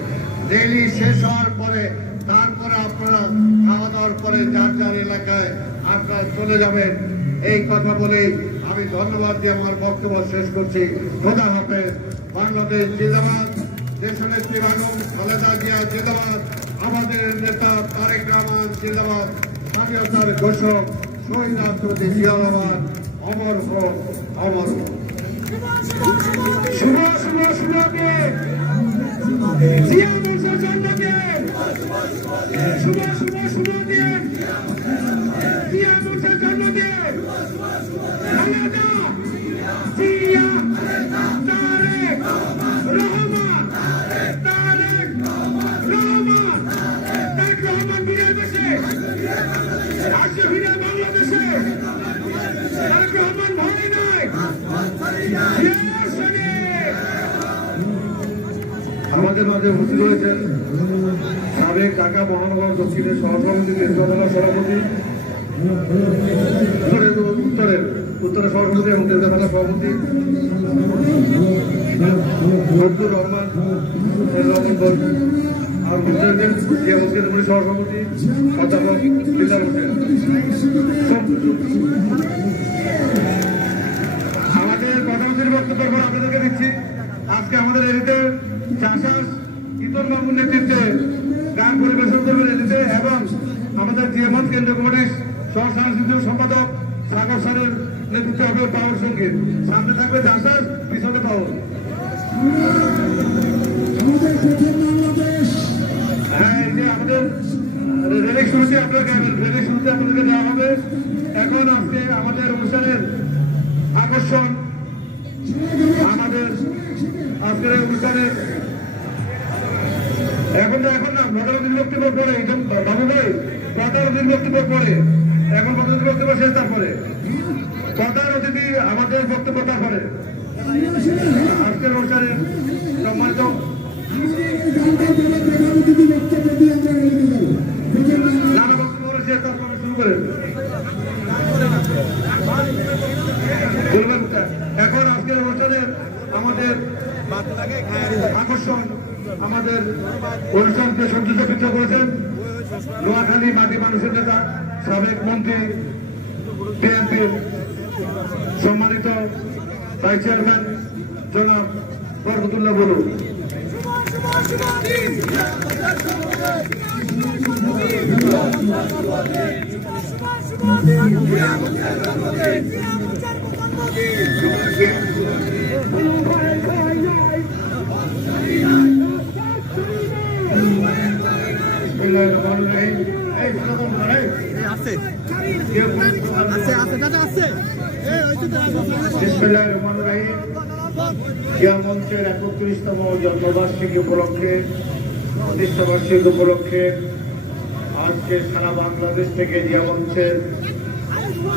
র্যালি শেষ হওয়ার পরে তারপরে আপনারা খাওয়া দাওয়ার পরে যার যার এলাকায় আপনারা চলে যাবেন। এই কথা বলেই আমি ধন্যবাদ দিয়ে আমার বক্তব্য শেষ করছি। খোদা হাফেজ। বাংলাদেশ জিন্দাবাদ, দেশনেত্রী বেগম খালেদা জিয়া জিন্দাবাদ, আমাদের নেতা তারেক রহমান জিন্দাবাদ, স্বাধীনতার ঘোষক শহীদ রাষ্ট্রপতি জিয়া রহমান অমর হোক, অমর হোক। শুভ শুভ শুভ দিন, জিয়া মঞ্চের জন্মদিন, শুভ শুভ শুভ দিন, জিয়া মঞ্চের জন্মদিন, খালেদা জিয়া তারেক রহমান, তারেক রহমান, তারেক রহমান ফিরে দেশে, আসছে ফিরে বাংলাদেশে, তারেক রহমান ভয় নাই। আমাদের মাঝে উপস্থিত রয়েছেন সাবেক ঢাকা মহানগর দক্ষিণের সহসভাপতি, তেজগাঁও সভাপতি, উত্তরের সভাপতি এবং তেজগাঁও থানার সভাপতি ফজলুর রহমান, আর মুজাহিদিন জিয়া মসজিদের সহসভাপতি অধ্যাপক দিলদার হোসেন। আমাদের প্রধানমন্ত্রীর বক্তব্য আপনাদেরকে দিচ্ছি। আজকে আমাদের এরিতে চাষাস ইতর বাবুর নেতৃত্বে গান পরিবেশন করবেন এরিতে, এবং আমাদের জিয়ামত কেন্দ্রীয় কমিটির সহ সাংস্কৃতিক সম্পাদক সাগর স্যারের নেতৃত্বে হবে পাওয়ার সঙ্গীত। সামনে থাকবে চাষাস, পিছনে পাওয়ার। হ্যাঁ, এই যে আমাদের রেলের শুরুতে আপনার গাবেন, রেলের শুরুতে আপনাদেরকে দেওয়া হবে। এখন আজকে আমাদের অনুষ্ঠানের আকর্ষণ, আমাদের আজকের এই অনুষ্ঠানে এখন না প্রধানমন্ত্রীর বক্তব্য পরে, বাবু ভাই প্রধানমন্ত্রীর বক্তব্য পরে, এখন প্রধানমন্ত্রীর বক্তব্য শেষ, তারপরে প্রধান অতিথি আমাদের বক্তব্য, তারপরে আজকের অনুষ্ঠানের সম্মানিত নানা বক্তব্য রয়েছে, তারপর শুরু করেন। বলবেন, এখন আজকের অনুষ্ঠানের আমাদের আকর্ষণ, আমাদের অনুষ্ঠানকে সঞ্চিত করেছেন নোয়াখালী মাটি মানুষের নেতা, সাবেক মন্ত্রী, বিএনপির সম্মানিত ভাইস চেয়ারম্যান জনাব বরকতুল্লাহ বলু। মঞ্চের 31তম জন্মবার্ষিকী উপলক্ষে, প্রতিষ্ঠাবার্ষিকী উপলক্ষে আজকে সারা বাংলাদেশ থেকে জিয়া মঞ্চের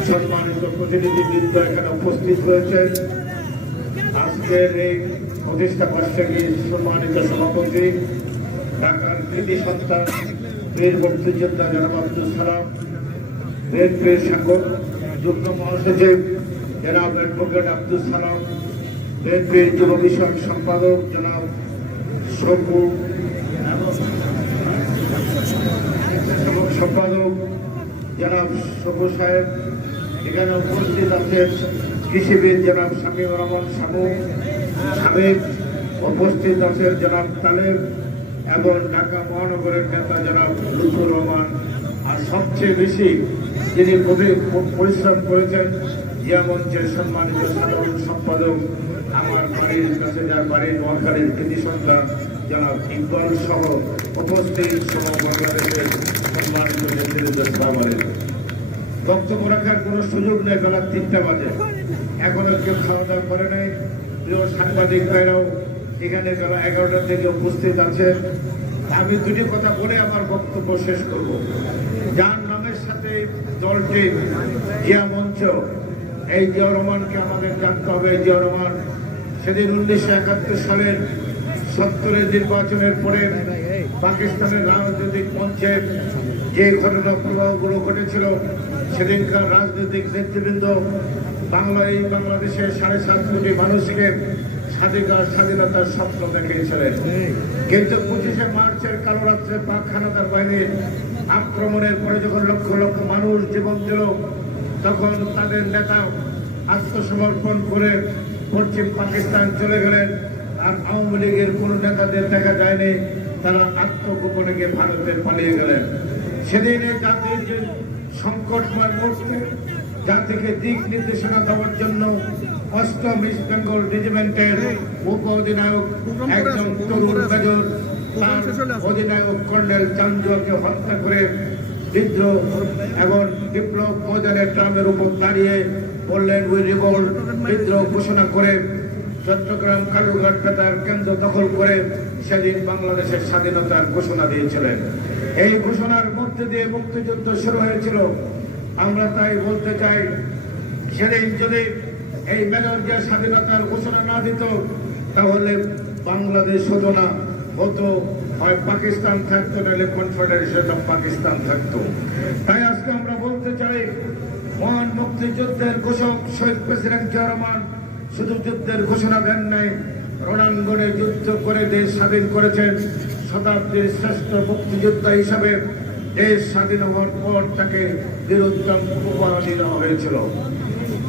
সম্মানিত প্রতিনিধিবৃন্দ এখানে উপস্থিত হয়েছেন। আজকের এই প্রতিষ্ঠা বার্ষিকী সম্মানিত সভাপতি, ঢাকার কৃতি সন্তান, বীর মুক্তিযোদ্ধা জনাব আব্দুল সালাম, বিএনপির যুগ্ম মহাসচিব জনাব অ্যাডভোকেট আব্দুল সালাম, বিএনপির যুব বিষয়ক সম্পাদক জনাব সবু এবং সম্পাদক জনাব সবু সাহেব, এখানে উপস্থিত আছেন কৃষিবিদ জনাব শামীমুর রহমান সাবেক, উপস্থিত আছেন জনাব তালেব এবং ঢাকা মহানগরের নেতা জনাব লুৎফুর রহমান। আর সবচেয়ে বেশি যিনি পরিশ্রম করেছেন জিয়া মঞ্চের সম্মানিত সাধারণ সম্পাদক, আমার বাড়ির কাছে যার বাড়ি নোয়াখালীর কৃতি সন্তান জনাব ইকবাল সহ উপস্থিত সহ বাংলাদেশের সম্মানিত নেতৃবৃন্দ সভাপতি। বক্তব্য রাখার কোনো সুযোগ নেই, বেলা 3টা বাজে, এখনো কেউ খাওয়া দাওয়া করে নেই। প্রিয় সাংবাদিক ভাইরাও এখানে বেলা 11টা থেকে উপস্থিত আছে। আমি দুটি কথা বলে আমার বক্তব্য শেষ করব। যার নামের সাথে দলটি জিয়া মঞ্চ, এই জিয়া রহমানকে আমাদের জানতে হবে। জিয়া রহমান সেদিন 1971 সালের 70-এর নির্বাচনের পরে পাকিস্তানের রাজনৈতিক মঞ্চে যে ঘটনা প্রবাহগুলো ঘটেছিল, সেদিনকার রাজনৈতিক নেতৃবৃন্দ বাংলাদেশের 7.5 কোটি মানুষকে স্বাধীনতার স্বপ্ন দেখিয়েছিলেন। কিন্তু 25শে মার্চের কালো রাত্রে পাক হানাদার বাহিনীর আক্রমণের পরে যখন লক্ষ লক্ষ মানুষ জীবন দিল, তখন তাদের নেতা আত্মসমর্পণ করে পশ্চিম পাকিস্তান চলে গেলেন। আর আওয়ামী লীগের কোন নেতাদের দেখা যায়নি, তারা আত্মগোপনে গিয়ে ভারতে পালিয়ে গেলেন। সেদিন এই জাতির যে সংকটময় মুহূর্তে জাতিকে দিক নির্দেশনা দেওয়ার জন্য 8ম ইস্ট বেঙ্গল রেজিমেন্টের উপ অধিনায়ক একজন তরুণ মেজর, তার অধিনায়ক কর্নেল চান্দুয়াকে হত্যা করে বিদ্রোহ এবং বিপ্লব ময়দানের ট্রামের উপর দাঁড়িয়ে বললেন উই রিভোল্ট, বিদ্রোহ ঘোষণা করে চট্টগ্রাম কালুঘাট বেতার কেন্দ্র দখল করে সেদিন বাংলাদেশের স্বাধীনতার ঘোষণা দিয়েছিলেন। এই ঘোষণার মধ্যে দিয়ে মুক্তিযুদ্ধ শুরু হয়েছিল। আমরা তাই বলতে চাই, সেদিন যদি এই মেজর জিয়া স্বাধীনতার ঘোষণা না দিত, তাহলে বাংলাদেশ হতো না, হতো হয় পাকিস্তান থাকতো, নাহলে কনফেডারেশন অফ পাকিস্তান থাকতো। তাই আজকে আমরা বলতে চাই, মহান মুক্তিযুদ্ধের ঘোষক শহীদ প্রেসিডেন্ট জিয়া রহমান শুধু যুদ্ধের ঘোষণা দেন নাই, রণাঙ্গনে যুদ্ধ করে দেশ স্বাধীন করেছেন। শতাব্দীর শ্রেষ্ঠ মুক্তিযোদ্ধা হিসাবে দেশ স্বাধীন হওয়ার পর তাকে বীরোত্তম উপাধি দেওয়া হয়েছিল।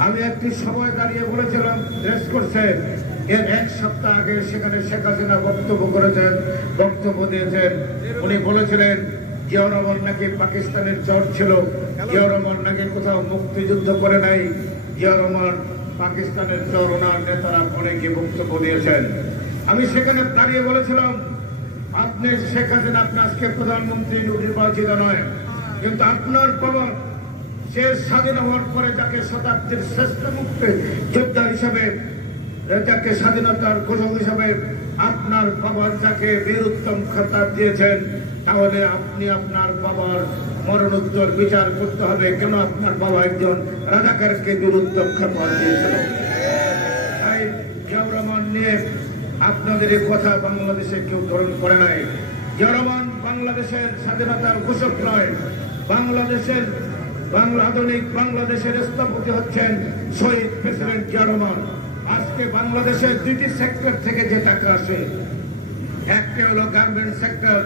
আমি একটি সভায় দাঁড়িয়ে বলেছিলাম, রেস করছে, এর 1 সপ্তাহ আগে সেখানে শেখ হাসিনা বক্তব্য দিয়েছেন। উনি বলেছিলেন জিয়া রহমান নাকি পাকিস্তানের চর ছিল, জিয়া রহমান নাকি কোথাও মুক্তিযুদ্ধ করে নাই, জিয়া রহমান পাকিস্তানের চর। ওনার নেতারা অনেকে বক্তব্য দিয়েছেন। আমি সেখানে দাঁড়িয়ে বলেছিলাম, আপনি শেখ হাসিনা, আপনি আজকে প্রধানমন্ত্রী নির্বাচিত নয়, কিন্তু আপনার বাবা সে স্বাধীন হওয়ার পরে যাকে শতাব্দীর শ্রেষ্ঠ মুক্তি যোদ্ধা হিসাবে, যাকে স্বাধীনতার ঘোষক হিসাবে আপনার বাবা যাকে বীরোত্তম খেতাব দিয়েছেন, তাহলে আপনি আপনার বাবার মরণোত্তর বিচার করতে হবে, কেন আপনার বাবা একজন রাজাকারকে বীরোত্তম খেতাব দিয়েছিল। তাই জিয়া রহমান নিয়ে আপনাদের এই কথা বাংলাদেশে কেউ গ্রহণ করে নাই। জিয়া রহমান বাংলাদেশের স্বাধীনতার ঘোষক নয়, বাংলাদেশের আধুনিক বাংলাদেশের স্থপতি হচ্ছেন শহীদ প্রেসিডেন্ট জিয়া রহমান। আজকে বাংলাদেশের দুইটি সেক্টর থেকে যে টাকা আসে, একটা হলো গার্মেন্টস সেক্টর।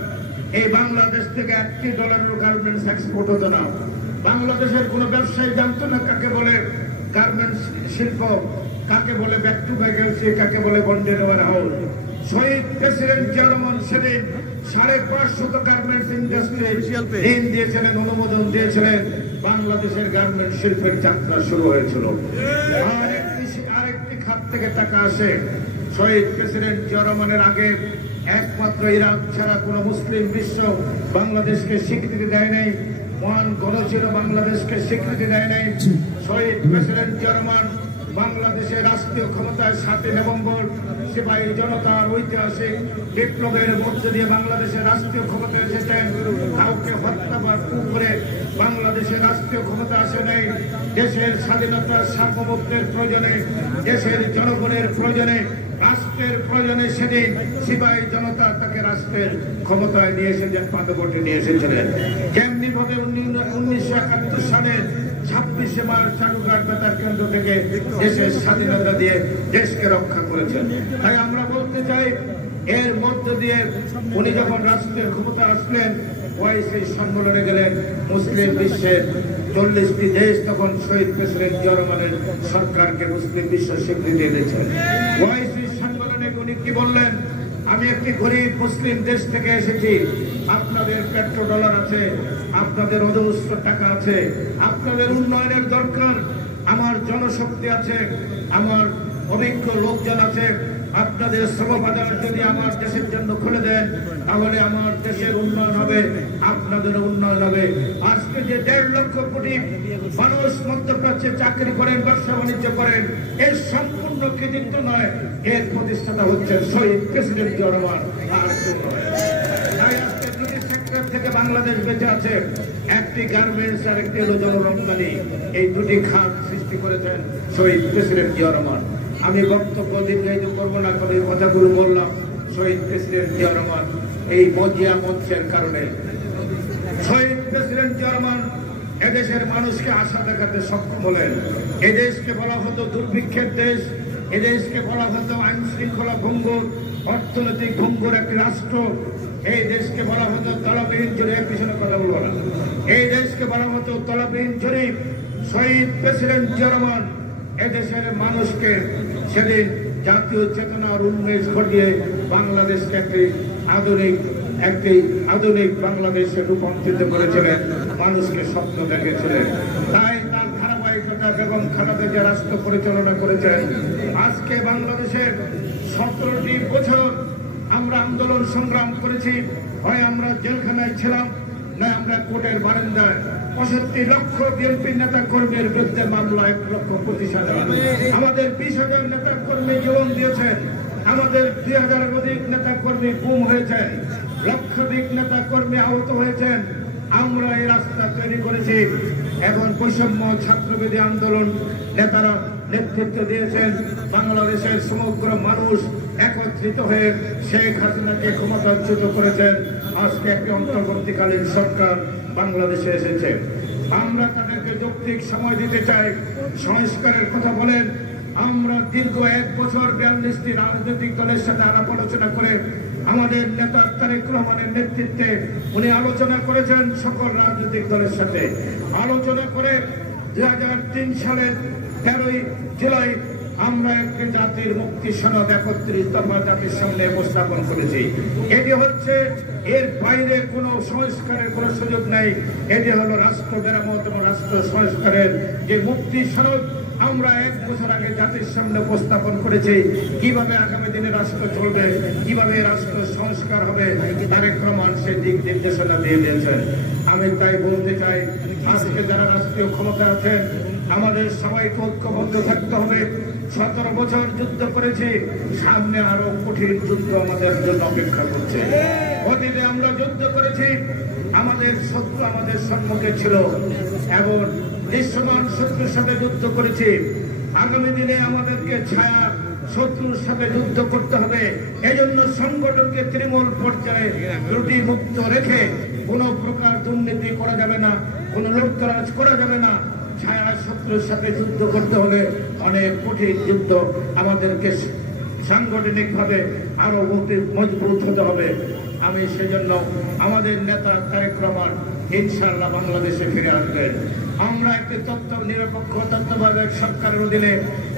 এই বাংলাদেশ থেকে $1 গার্মেন্টস এক্সপোর্ট হতো না। বাংলাদেশের কোন ব্যবসায়ী জানতো না কাকে বলে গার্মেন্টস শিল্প, কাকে বলে ব্যাক টু ভ্যাকেন্সি, কাকে বলে বন্ডেড ওভার হাউস। শহীদ প্রেসিডেন্ট জিয়া রহমান সেদিন 550 গার্মেন্টস ইন্ডাস্ট্রি ঋণ দিয়েছিলেন, অনুমোদন দিয়েছিলেন। বাংলাদেশের গার্মেন্টস শিল্পের যাত্রা শুরু হয়েছিল। আরেকটি খাত থেকে টাকা আসে। শহীদ প্রেসিডেন্ট জিয়া রহমানের আগে একমাত্র ইরাক ছাড়া কোন মুসলিম বিশ্ব বাংলাদেশকে স্বীকৃতি দেয় নাই। মহান গণছিল বাংলাদেশকে স্বীকৃতি দেয় নাই। শহীদ প্রেসিডেন্ট জিয়া রহমান বাংলাদেশের রাষ্ট্রীয় ক্ষমতায় 7 নভেম্বর সিপাহী জনতার ঐতিহাসিক বিপ্লবের মধ্য দিয়ে বাংলাদেশের রাষ্ট্রীয় ক্ষমতায় এসেছেন। কাউকে হত্যা বা খুন করে বাংলাদেশের রাষ্ট্রীয় ক্ষমতা আসে নাই। দেশের স্বাধীনতার সার্বভৌমত্বের প্রয়োজনে, দেশের জনগণের প্রয়োজনে, রাষ্ট্রের প্রয়োজনে সেদিন সিপাহী জনতা তাকে রাষ্ট্রের ক্ষমতায় নিয়ে এসেছেন, পাদপটে নিয়ে এসেছিলেন। যেমনি ভাবে 1971 সালের 26শে মার্চ চাকুঘাট বেতার কেন্দ্র থেকে দেশের স্বাধীনতা দিয়ে দেশকে রক্ষা করেছেন। তাই আমরা বলতে চাই, এর মধ্য দিয়ে উনি যখন রাষ্ট্রের ক্ষমতা আসলেন, ওআইসি সম্মেলনে গেলেন। মুসলিম বিশ্বের 40টি দেশ তখন শহীদ প্রেসিডেন্ট জিয়া রহমানের সরকারকে মুসলিম বিশ্ব স্বীকৃতি দিয়েছেন। ওআইসি সম্মেলনে উনি কি বললেন? আমি একটি গরিব মুসলিম দেশ থেকে এসেছি, আপনাদের পেট্রোডলার আছে, আপনাদের অজস্র টাকা আছে, আপনাদের উন্নয়নের দরকার, আমার জনশক্তি আছে, আমার অভিজ্ঞ লোকজন আছে, আপনাদের শ্রমবাজার যদি আমার দেশের জন্য খুলে দেন তাহলে আমার দেশের উন্নয়ন হবে, আপনাদের উন্নয়ন হবে। আজকে যে 1.5 লক্ষ কোটি মানুষ মধ্যপ্রাচ্যে চাকরি করেন, ব্যবসা বাণিজ্য করেন, এর সম্পূর্ণ কৃতিত্ব নয়, এর প্রতিষ্ঠাতা হচ্ছে শহীদ প্রেসিডেন্ট জিয়া রহমান। আর তাই আজকে দুটি সেক্টর থেকে বাংলাদেশ বেঁচে আছে, একটি গার্মেন্টস আর একটি হলো জনরপ্তানি। এই দুটি খাত সৃষ্টি করেছেন শহীদ প্রেসিডেন্ট জিয়া রহমান। আমি বক্তব্য দীর্ঘায়িত করবো না, করে কথাগুলো বললাম। শহীদ প্রেসিডেন্ট জিয়া রহমান এই মজিয়া মঞ্চের কারণে, শহীদ প্রেসিডেন্ট জিয়া রহমান এদেশের মানুষকে আশা দেখাতে সক্ষম হলেন। এদেশকে বলা হতো দুর্ভিক্ষের দেশ, এদেশকে বলা হতো আইন শৃঙ্খলা ভঙ্গুর, অর্থনৈতিক ভঙ্গুর একটি রাষ্ট্র। এই দেশকে বলা হতো তলাবিহীন জরিপ, পিছনে কথা বলবো না, এই দেশকে বলা হতো তলাবিহীন জরিপ। শহীদ প্রেসিডেন্ট জিয়া রহমান এদেশের মানুষকে সেদিন জাতীয় চেতনার উন্মেষ ঘটিয়ে বাংলাদেশকে একটি আধুনিক বাংলাদেশে রূপান্তরিত করেছিলেন, মানুষকে স্বপ্ন দেখেছিলেন। তাই তার ধারাবাহিকতা বেগম খালেদা জিয়া রাষ্ট্র পরিচালনা করেছেন। আজকে বাংলাদেশের 17টি বছর আমরা আন্দোলন সংগ্রাম করেছি, হয় আমরা জেলখানায় ছিলাম, না আমরা কোর্টের বারান্দায়। 65 লক্ষ বিএনপি নেতা কর্মীর বিরুদ্ধে মামলা, 1 লক্ষ 25 হাজার। আমাদের 20,000 নেতা কর্মী জীবন দিয়েছেন, আমাদের 2,000 অধিক নেতা কর্মী গুম হয়েছেন, লক্ষাধিক নেতা কর্মী আহত হয়েছেন। আমরা এই রাস্তা তৈরি করেছি। এখন বৈষম্য ছাত্রবিরোধী আন্দোলন নেতারা নেতৃত্ব দিয়েছেন। বাংলাদেশের সমগ্র মানুষ একত্রিত হয়ে শেখ হাসিনাকে ক্ষমতাচ্যুত করেছেন। আজকে একটি অন্তর্বর্তীকালীন সরকার বাংলাদেশে এসেছে। আমরা তাদেরকে যৌক্তিক সময় দিতে চাই। সংস্কারের কথা বলেন, আমরা দীর্ঘ 1 বছর 42টি রাজনৈতিক দলের সাথে আলাপ আলোচনা করে আমাদের নেতা তারেক রহমানের নেতৃত্বে উনি আলোচনা করেছেন সকল রাজনৈতিক দলের সাথে। আলোচনা করে 2003 সালের 13ই জুলাই আমরা একটি জাতির মুক্তি সনদ 31 দফা জাতির সামনে উপস্থাপন করেছি। এটি হচ্ছে, এর বাইরে কোনো সংস্কারের কোনো সুযোগ নেই। এটি হলো রাষ্ট্র মেরামত এবং রাষ্ট্র সংস্কারের যে মুক্তি সনদ আমরা 1 বছর আগে জাতির সামনে উপস্থাপন করেছি। কিভাবে আগামী দিনে রাষ্ট্র চলবে, কিভাবে রাষ্ট্র সংস্কার হবে, তারেক রহমান সে দিক নির্দেশনা দিয়ে দিয়েছেন। আমি তাই বলতে চাই, আজকে যারা রাষ্ট্রীয় ক্ষমতা আছেন আমাদের সবাইকে ঐক্যবদ্ধ থাকতে হবে। 17 বছর যুদ্ধ করেছি, সামনে আরো কঠিন যুদ্ধ আমাদের জন্য অপেক্ষা করছে। অতীতে আমরা যুদ্ধ করেছি, আমাদের শত্রু আমাদের সম্মুখে ছিল এবং দৃশ্যমান শত্রুর সাথে যুদ্ধ করেছি। আগামী দিনে আমাদেরকে ছায়া শত্রুর সাথে যুদ্ধ করতে হবে। এজন্য সংগঠনকে তৃণমূল পর্যায়ে ত্রুটি মুক্ত রেখে কোনো প্রকার দুর্নীতি করা যাবে না, কোনো লুটতরাজ করা যাবে না। ছায়া শত্রুর সাথে যুদ্ধ করতে হবে, অনেক কঠিন যুদ্ধ। আমাদেরকে সাংগঠনিকভাবে আরো মজবুত হতে হবে। আমি সেজন্য আমাদের নেতা তারেক রহমান ইনশাআল্লাহ বাংলাদেশে ফিরে আসবেন। আমরা একটি নিরপেক্ষ তত্ত্বাবধায়ক সরকারের অধীনে,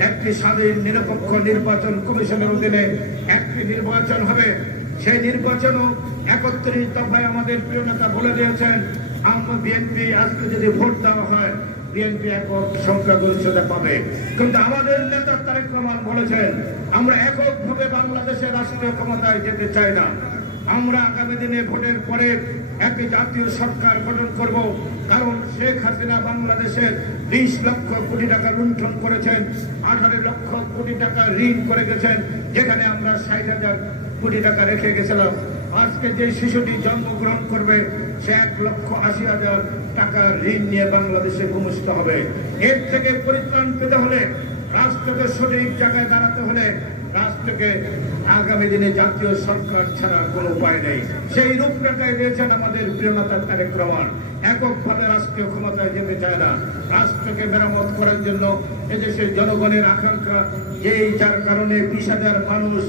একটি স্বাধীন নিরপেক্ষ নির্বাচন কমিশনের অধীনে একটি নির্বাচন হবে। সেই নির্বাচনও 31 দফায় আমাদের প্রিয় নেতা বলে দিয়েছেন, আমরা বিএনপি আজকে যদি ভোট দেওয়া হয় বিএনপি একক সংখ্যাগরিষ্ঠতা পাবে। কিন্তু আমাদের নেতা তারেক রহমান বলেছেন, আমরা এককভাবে বাংলাদেশের রাষ্ট্রীয় ক্ষমতায় যেতে চাই না। আমরা আগামী দিনে ভোটের পরে একটি জাতীয় সরকার গঠন করব। কারণ শেখ হাসিনা বাংলাদেশের 20 লক্ষ কোটি টাকা লুণ্ঠন করেছেন, 18 লক্ষ কোটি টাকা ঋণ করে গেছেন, যেখানে আমরা 60,000 কোটি টাকা রেখে গেছিলাম। আজকে যে শিশুটি জন্মগ্রহণ করবে সে 1,80,000 টাকা ঋণ নিয়ে বাংলাদেশে ভূমিষ্ঠ হবে। এর থেকে পরিত্রাণ পেতে হলে, রাষ্ট্রকে সঠিক জায়গায় দাঁড়াতে হলে রাষ্ট্রকে আগামী দিনে জাতীয় সরকার ছাড়া কোনো উপায় নেই। সেই রূপরেখায় দিয়েছেন আমাদের প্রিয় নেতা তারেক রহমান। এককভাবে রাষ্ট্রীয় ক্ষমতায় যেতে চায় না। রাষ্ট্রকে মেরামত করার জন্য এদেশের জনগণের আকাঙ্ক্ষা, যার কারণে 20,000 মানুষ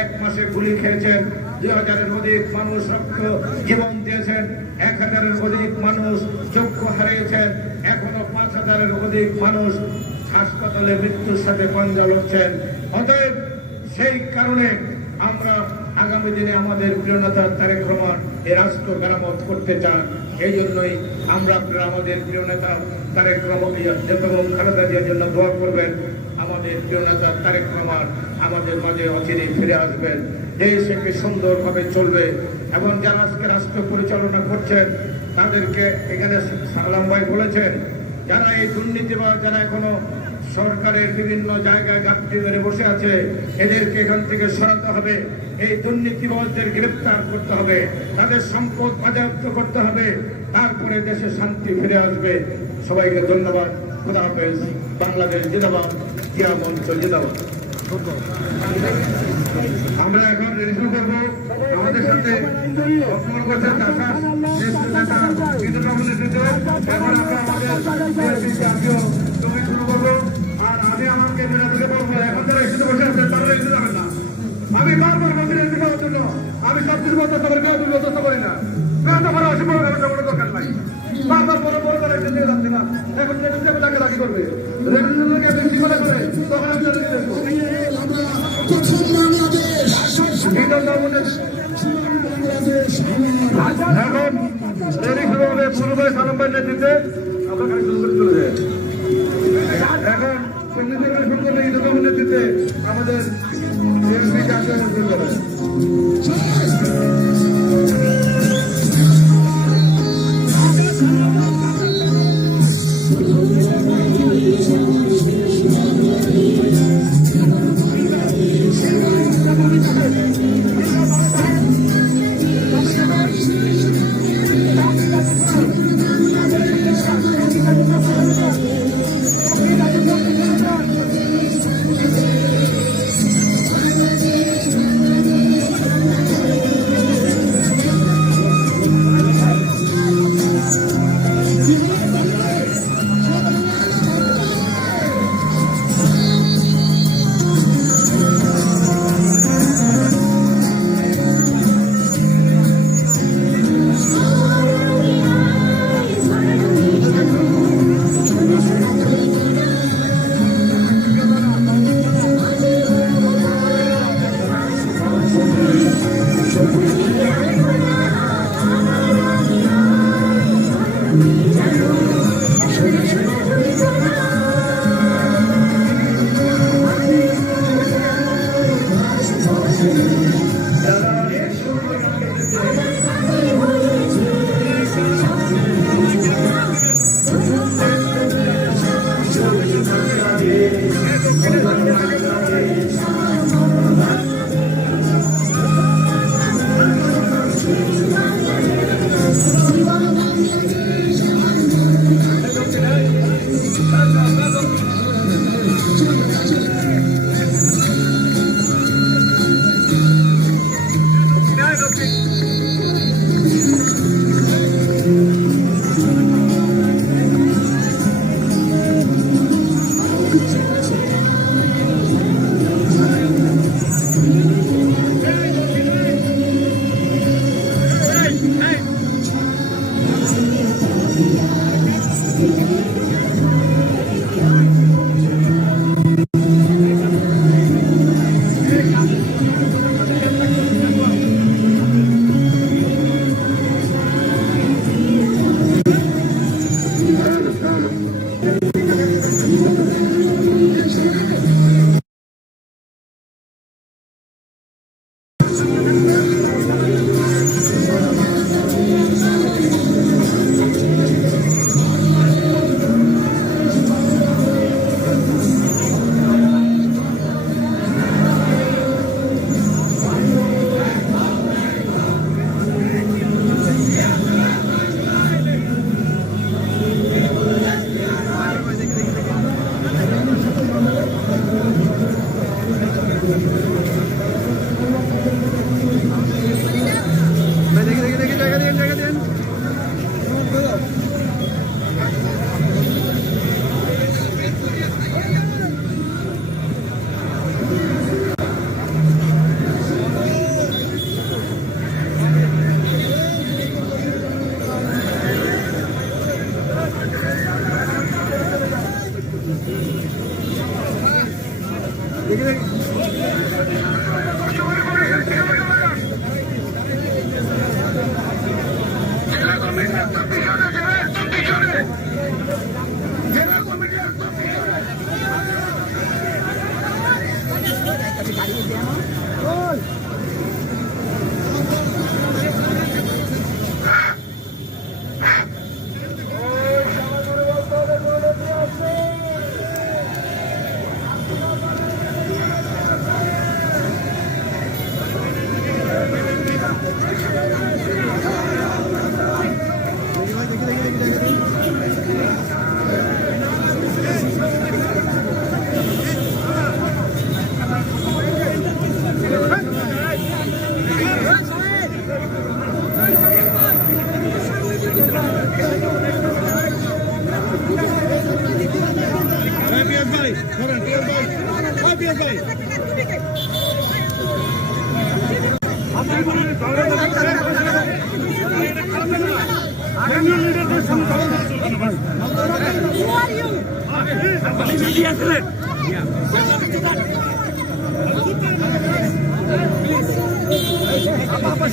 এক মাসে গুলি খেয়েছেন, 2,000-এর অধিক মানুষ রক্ত জীবন দিয়েছেন, 1,000-এর অধিক মানুষ চক্ষু হারিয়েছেন, এখনো 5,000-এর অধিক মানুষ হাসপাতালে মৃত্যুর সাথে পাঞ্জা লড়ছেন। অতএব সেই কারণে আমরা আগামী দিনে আমাদের প্রিয় নেতা তারেক রহমান এই রাষ্ট্র মেরামত করতে চান। এই জন্যই আমরা আপনারা আমাদের প্রিয় নেতা তারেক রহমান এবং খালেদা জিয়ার জন্য দোয়া করবেন। আমাদের প্রিয় নেতা তারেক রহমান আমাদের মাঝে অচিরে ফিরে আসবেন, দেশ একটি সুন্দরভাবে চলবে। এবং যারা আজকে রাষ্ট্র পরিচালনা করছেন তাদেরকে এখানে সালাম ভাই বলেছেন, যারা এই দুর্নীতিবাজ, যারা এখনো সরকারের বিভিন্ন জায়গায় ঘাপটি ধরে বসে আছে, এদেরকে এখান থেকে সরাতে হবে। এই দুর্নীতিবাজদের গ্রেফতার করতে হবে, তাদের সম্পদ বাজেয়াপ্ত করতে হবে, তারপরে দেশে শান্তি ফিরে আসবে। সবাইকে ধন্যবাদ। খোদা হাফেজ। বাংলাদেশ জিন্দাবাদ, জিয়া মঞ্চ জিন্দাবাদ। আমরা এখন রিভিউ করব। আমাদের সাথে বক্তব্য করছেন এখন আমরা আমাদের জাতীয় ছবি শুরু করবো। আর আমি আমার ক্যামেরা থেকে বলবো, এখন যারা এসে বসে আছেন তারা এসে যাবেন না। আমি বারবার বলছি এসে যাওয়ার জন্য, আমি সব কিছু বলতে করি, কেউ বলতে করি না। করা অসম্ভব কোনো দরকার নাই। বারবার বড় বড় তারা এসে দিয়ে যাচ্ছে না। এখন তাকে রাখি করবে সীমানা করে, তখন আমি এখন পূর্বে সালাম ভাই নেতৃত্বে আমরা গাড়ি শুরু করে চলে যাই। এখন শুরু করলে ঈদের নেতৃত্বে আমাদের জাতীয় মন্ত্রী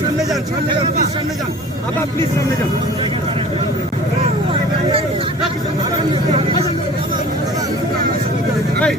সামনে যান, প্লিজ সামনে যান, প্লিজ সামনে যান। এই